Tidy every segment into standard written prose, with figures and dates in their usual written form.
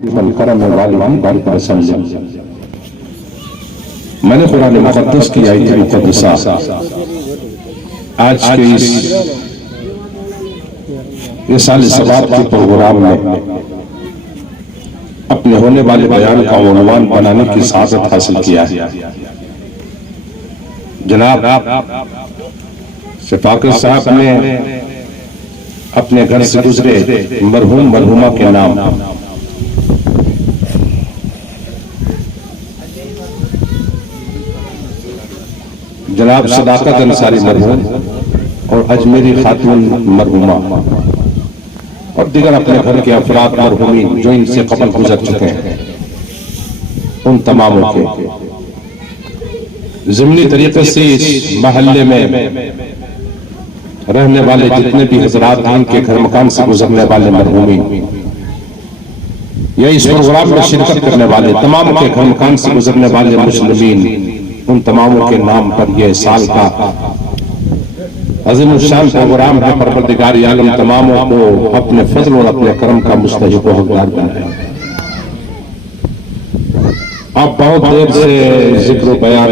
करम वाली बारिक वसल्लम। मैंने कुरान मुक़द्दस की आयत मुक़द्दसा आज के इस साल सवाब के प्रोग्राम में अपने होने वाले बयान का उन्वान बनाने की सादत हासिल किया है। जनाब शफाकत साहब ने अपने घर से गुजरे मरहूम मरहूमा के नाम जनाब सदाकत अंसारी मरहूम और अजमेरी खातून मरहूमा और दिगर अपने घर के अफराद मरहूमीन जो इनसे कबल गुजर चुके हैं, उन तमामों के ज़िमनी तरीके से इस महल्ले में रहने वाले जितने भी हजरात इनके घर मकान से गुजरने वाले मरहूमीन या इस प्रोग्राम में शिरकत करने वाले तमाम के घर मकान से गुजरने वाले मुस्लिमीन, उन तमामों के नाम पर यह साल का अज़ीम शान प्रोग्राम है। परवरदिगार आलम तमामों को अपने फजल और अपने करम का मुस्तहिक़ व हक़दार बनाए। आप बहुत देर से जिक्र बयान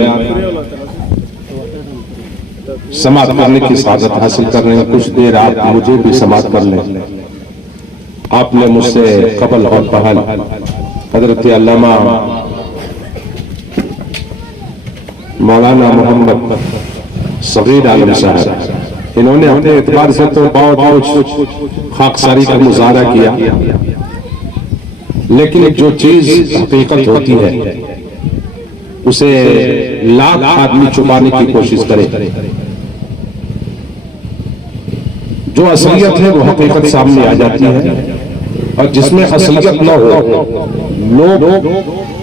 समाअत करने की सादत हासिल कर रहे हैं। कुछ देर आप मुझे भी समाअत कर लें। आपने मुझसे कबल और पहल हज़रत अल्लामा मौलाना मोहम्मद सगीर आलम साहब, इन्होंने अपने एतबार से तो बहुत खाकसारी का मुजाहरा किया, लेकिन जो चीज हकीकत होती है उसे लाख आदमी छुपाने की कोशिश करे। जो असलियत है वो हकीकत सामने आ जाती है, और जिसमें असलियत न हो लोग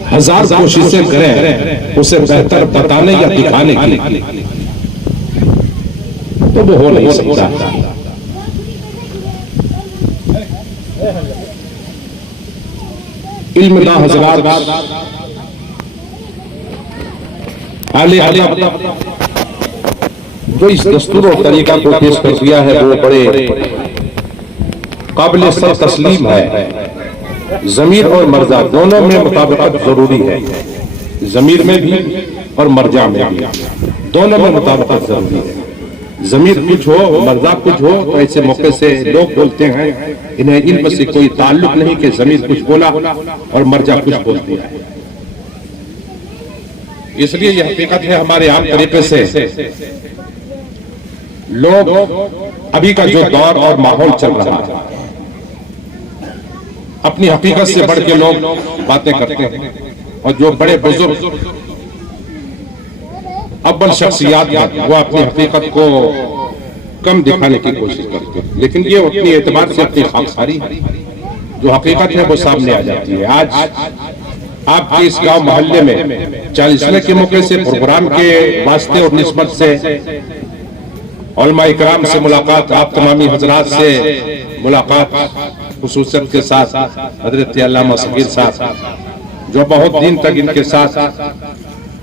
हजार कोशिशें करें उसे बेहतर बताने या दिखाने की, तो वो हो नहीं सकता। इल्म हजरात आले अदब जो इस दस्तूर और तरीका को पेश कर दिया है वो बड़े काबिल सर तस्लीम है। ज़मीर और मर्जा दोनों में मुताबिकत जरूरी है, ज़मीर में भी और मर्जा में भी, दोनों में मुताबिकत जरूरी है। ज़मीर कुछ हो मर्जा कुछ हो तो ऐसे मौके से लोग बोलते हैं इन्हें इल्म से कोई ताल्लुक नहीं कि ज़मीर कुछ बोला और मर्जा कुछ बोल दिया। इसलिए यह हकीकत है हमारे आम तरीके से लोग अभी का जो दौर और माहौल चल रहा है, अपनी हकीकत से बढ़ के लोग बातें करते हैं, और जो बड़े बुजुर्ग अव्वल शख्सियात वो अपनी हकीकत को कम दिखाने की कोशिश करते हैं, लेकिन ये अपनी एतबार से अपनी खाकसारी जो हकीकत है वो सामने आ जाती है। आज आपके इस गांव मोहल्ले में 40वें के मौके से प्रोग्राम के वास्ते और निस्बत से उलमा इकराम से मुलाकात, आप तमामी हजरात से मुलाकात खुसूसियत के साथ हजरत अल्लामा सगीर साहब जो बहुत दिन तक इनके साथ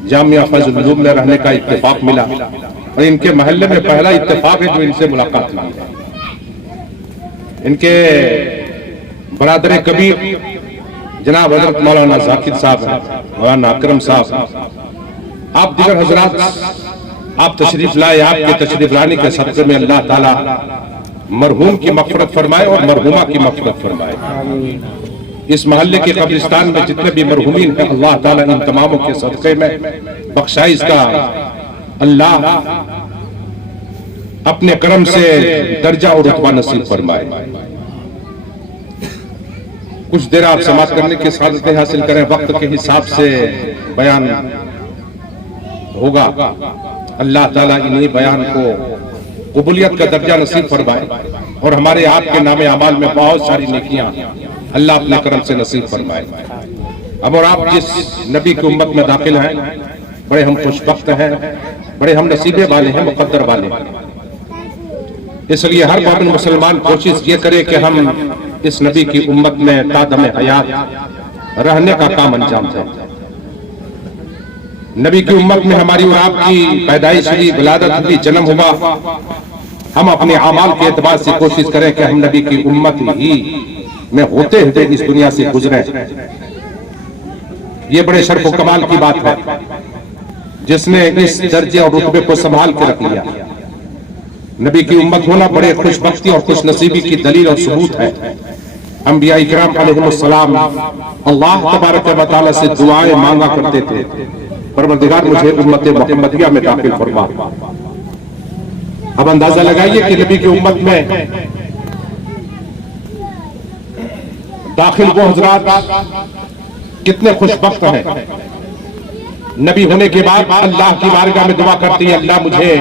जामिया फज़ल उलूम में रहने का इत्तेफाक मिला, और इनके महल्ले में पहला इत्तेफाक है जो इनसे मुलाकात हुई है। इनके बरादर कबीर जनाब हजरत मौलाना जाकिर साहब, मौलाना अकरम साहब, आप दिगर हजरात आप तशरीफ लाए। आपके तशरीफ लाने के सदक़े में अल्लाह ताला मरहूम की मग़फ़िरत फरमाए और मरहूमा की मग़फ़िरत फरमाए। इस मोहल्ले के कब्रिस्तान में जितने भी मरहूमीन हैं अल्लाह ताला इन तमामों के सदक़े में बख्शाइश का अल्लाह अपने करम से दर्जा और रुतबा नसीब फरमाए। कुछ देर आप समाअत करने की सादतें हासिल करें। वक्त के हिसाब से बयान होगा। अल्लाह ताला इन्हीं बयान को कबूलियत का दर्जा नसीब फरमाए, और हमारे आपके नामे अमाल में बहुत सारी नेकियां अल्लाह अपने करम से नसीब फरमाए। अब और आप जिस नबी की उम्मत में दाखिल हैं बड़े हम खुशबख्त हैं, बड़े हम नसीबे वाले हैं, मुकद्दर वाले हैं। इसलिए हर मोमिन मुसलमान कोशिश ये करे कि हम इस नबी की उम्मत में तादम हयात रहने का काम अंजाम दें। नबी की उम्मत में हमारी और आपकी पैदाइश हुई, विलादत हुई, जन्म हुआ। हम अपने अमाल के एतबार से कोशिश करें कि हम नबी की उम्मत ही में होते हुए इस दुनिया से गुजरे, ये बड़े शर्फ और कमाल की बात है। जिसने इस दर्जे और रुतबे को संभाल के रख लिया, नबी की उम्मत होना बड़े खुशबख्ती और खुशनसीबी की दलील और सबूत है। अंबिया इकराम अलैहिस्सलाम अल्लाह तबारक व तआला से दुआएं मांगा करते थे, परवरदिगार मुझे उम्मत मुहम्मदिया में दाखिल फरमा। अब अंदाजा लगाइए कि नबी की उम्मत में दाखिल वो हजरात कितने खुशबख्त हैं। नबी होने के बाद अल्लाह की बारगाह में दुआ करती है, अल्लाह मुझे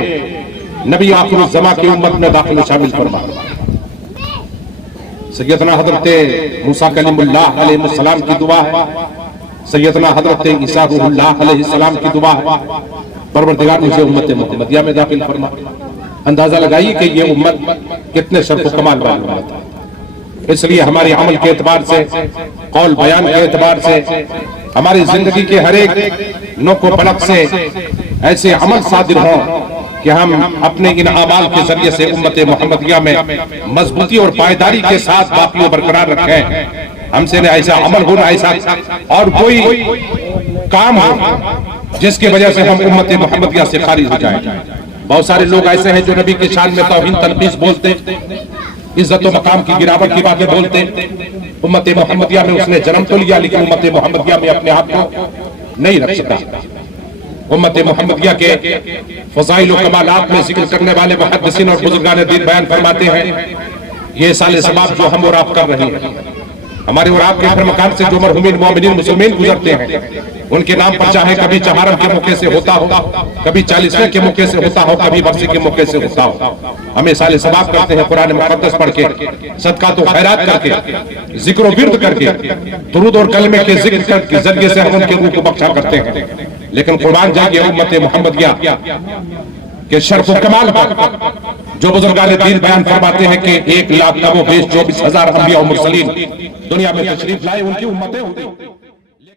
नबी आखिर ज़मा की उम्मत में दाखिल शामिल फरमा। सैयदना हजरत मूसा कलीमुल्लाह अलैहिस्सलाम की दुआ है, सैयदना हजरत ईसा रूहुल्लाह अलैहिस्सलाम की दुआ है, परवरदिगार मुझे उम्मत मुहम्मदिया में दाखिल फरमा। अंदाजा लगाइए कि ये उम्मत कितने शर्फ कमाल वाली उम्मत है। इसलिए हमारे अमल के एतबार से, कौल बयान के एतबार से, हमारी जिंदगी के हर एक नोको पलक से ऐसे अमल सादिर हों कि हम अपने इन अमाल के जरिए से उम्मत मुहम्मदिया में मजबूती और पायदारी के साथ बाकी बरकरार रखें। हमसे न ऐसा अमल हो, न ऐसा और कोई काम हो जिसकी वजह से हम उम्मत मुहम्मदिया से खारिज हो जाएं। बहुत सारे लोग ऐसे हैं जो नबी की शान में तौहीन तनकीस बोलते, इज्जत और मकाम की गिरावट की बातें बोलते। उम्मत मुहम्मदिया में उसने जन्म तो लिया, लेकिन उम्मत मुहम्मदिया में अपने आप को नहीं रख सका। उम्मत मुहम्मदिया के फज़ाइल और कमालात में जिक्र करने वाले मुहद्दिसीन और बुजुर्गान दीन बयान फरमाते हैं, ये साले सबाब जो हम और आप कर रहे हैं, हमारे और आपके घर मकान से जो मरहुमीन मोमिनीन मुसलमान गुजरते हैं, उनके नाम पर चाहे कभी चहारम के मौके से होता हो, कभी 40वें के मौके से होता हो, कभी वर्षे के मौके से होता हो, हमें साले सबाब करते हैं। कुरान मुक़द्दस पढ़ के, सदका तो खैरात करके, जिक्र और विर्द करके, दुरूद और कलमे के जिक्र के जरिए से हम उनके रूह को बख्शा करते हैं। लेकिन कुर्बान जाइए उम्मत मुहम्मदिया के शर्फ और कमाल पर जो बुजुर्गान दीन बयान फरमाते हैं कि 1,24,000 अंबिया और मुरसलीन दुनिया में तशरीफ लाए, उनकी उम्मतें होती।